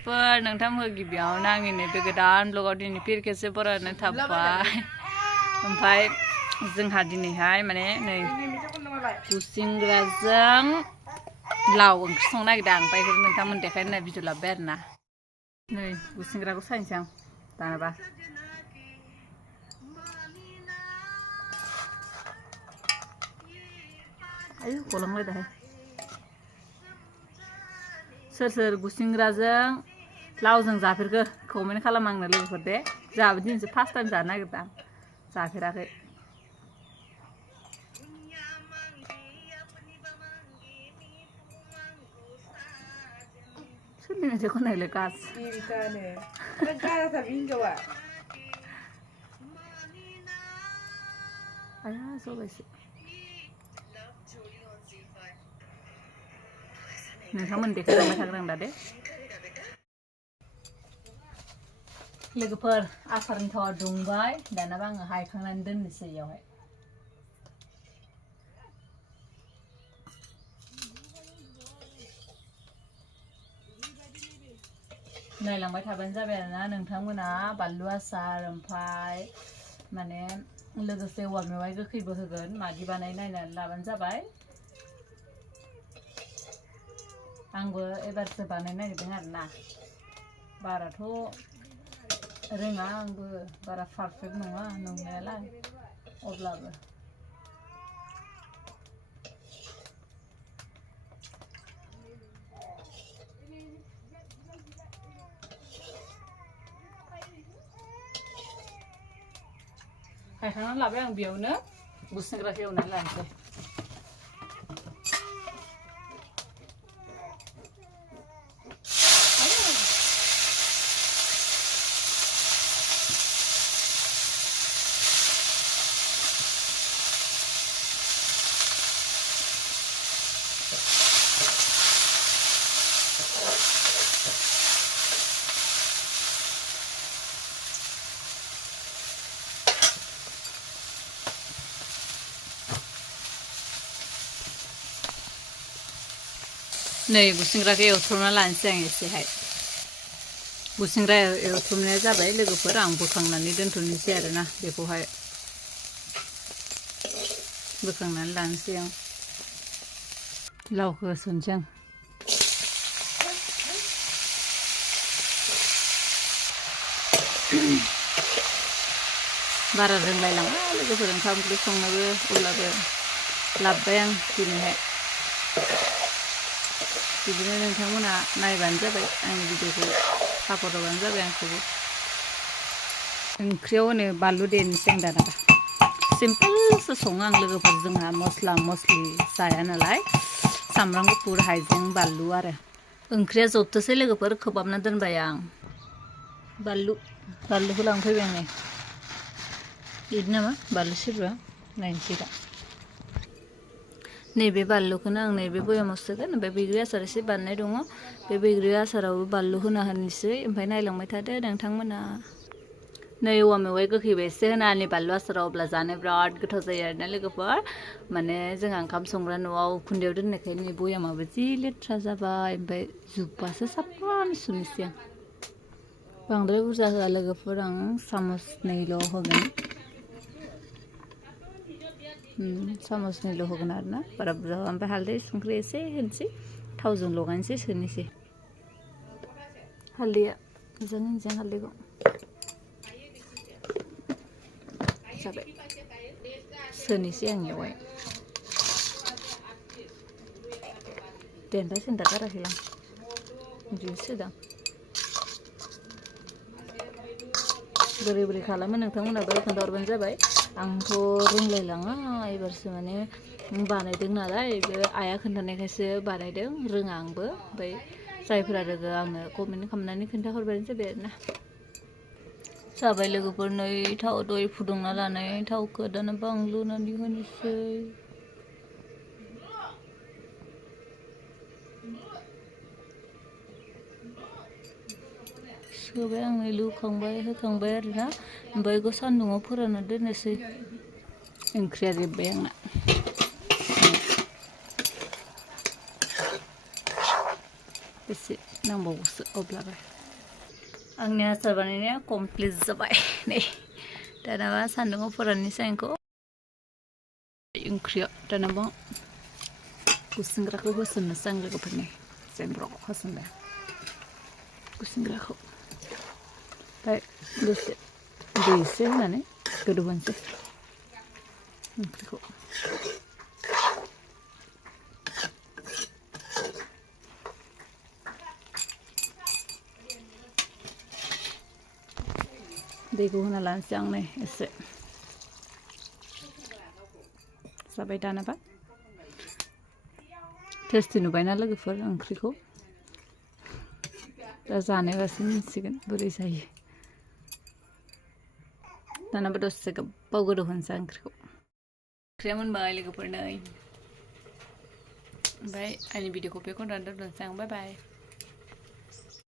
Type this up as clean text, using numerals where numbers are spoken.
लोगोफोर नोंथांमोन गिबियावनो आंनि नैबे गोदान ब्लगाव दिनै फिर खेबसे बरायनानै थाबाय ओमफ्राय जोंहा दिनैहाय माने नै गुसिंग्राजों लाव ओंख्रि संनो नागिरदों आं ओमफ्राय नोंथांमोन देखायनो होनना भिडिअ लाबोबाय आरोना नै गुसिंग्राखौ सायनोसै आं दानाबा आयु गलांबाय दाहाय सोर गुसिंग्राजों लावजों जाफेरखो कमेन्ट खालाम आंनो लोगोफोर दे जोंहाबो दिनैसो फार्स्ट टाइम जानो नागिरदां जाफेराखै सोरनि मेथाइ खननायलै गास आया जबायसो नोंथांमोन देखायलांबाय थागोन आं दा दे लोगोफोर आसारनि थावा दुंबाय दानाबा आङो हायखांनानै दोननोसै इयावहाय नायलांबाय थाबानो जाबाय आरोना नोंथांमोना बानलु आसार ओमफ्राय माने लोगोसे औवा मेवाइ गोखैबो होगोन मादि बानाय नायनानै लाबानो जाबाय आंबो एबारसो बानायनो नागिरदों आरोना बाराथ' रोङा आंबो बारा पारफेक्ट नङा नंनायालाय अब्लाबो हायखांनानै लाबाय आं बेयावनो गुसिंग्राखौ एवनानै लानोसै नै गुसिंग्राखौ एवथ्रमना लानोसै आं एसेहाय गुसिंग्रा एवथ्रमनाया जाबाय लोगोफोर आं बोखांनानै दोनथ'नोसै आरोना बेखौहाय बोखांनानै लानोसै आं लावखौ होसनसै आं बारा रोंलायलाङा लोगोफोर ओंखाम ओंख्रि संनोबो अब्लाबो लाबोबाय आं दिनैहाय बिदिनो नोंथांमोना नायबानो जाबाय आंनि भिडिअखौ सापर्ट होबानो जाबाय आंखौबो ओंख्रियाव होनो बानलु देनोसै आं दाना सिम्पोलसो सङो आं लोगोफोर जोंहा मस्ला मस्लि जाया नालाय सामब्राम गुफुर हाइजें बानलु आरो ओंख्रिया जबथोसै लोगोफोर खोबहाबना दोनबाय आं बानलुखौ लांफैबाय आं नै बिदि नामा बानलु सिब्रुआ नायनोसै दा नैबे बानलुखौनो आं नैबे बयामाव सोगोन ओमफ्राय बैग्रि आसार एसे बानायनाय दङ बे बैग्रि आसारावबो बानलु होना होनोसै ओमफ्राय नायलांबाय थादो नोंथांमोना नै औवा मेवाइ गोखैबो एसे होनानै बानलु आसाराव अब्ला जानो बिराद गोथाव जायो आरोना लोगोफोर माने जोंहा ओंखाम संग्रा न'आव उखुन्दैयाव दोननायखाय नै बयामाबो जि लेथ्रा जाबाय ओमफ्राय जोब्बासो साफानो सुनोसै आं बांद्राय बुरजा होआ लोगोफोर आं सामसनैल' होगोन सामसनैल' होगोन आरोना बारा बुरजा होआ ओमफ्राय हालदै संख्रि एसे होनोसै थावजों लगायनोसै सोनोसै हालदैया मोजां होनोसै हालदैखौ जाबाय सोनोसै आं बेवहाय देन्था सेन्था गाराखैलां बिदिसो सोदां बोरै खालामो नोंथांमोनाबो खोन्थाहरबानो जाबाय आंथ' रोंलायलाङा एबारसो माने बानायदों नालाय बे आइया खोन्थानायखायसो बानायदों रोङा आंबो ओमफ्राय जायफोरा रोङो आंनो कमेन्ट खालामनानै खोन्थाहरबानो जाबाय आरोना जाबाय लोगोफोर नै थाव दय फुदुंना लानाय थावखौ दाना बांलुनानै होनोसै सोबाय आं नै लुखांबाय होखांबाय आरोना ओमफ्राय बेखौ सान्दुङाव फोरानना दोननोसै ओंख्रिया जोब्बाय आंना एसे नांबावगौसो अब्लाबो आंनि आसार बानायनाया कमप्लिट जाबाय नै दानाबा सान्दुङाव फोराननोसै आंखौ ओंख्रियाव दानाबा गुसुंग्राखौ होसननोसै आं लोगोफोरनि जेंब्र'आव होसनबाय गुसुंग्राखौ ओमफ्राय दसे दै एसे होनानै गोदौहोनोसै ओंख्रिखौ दैखौ होना लानोसै आं नै एसे जाबाय दानाबा टेस्टि नुबायना लोगोफोर ओंख्रिखौ दा जानायबासो मिन्थिसिगोन बोरै जायो दानाबा दसे गोबाव गोदौ होनोसै ओंख्रिखौ ओंख्रिया मोनबाय लोगोफोर नै ओमफ्राय आंनि भिडिअखौ बेखौनो दोनथ'नोसै आं बाय बाय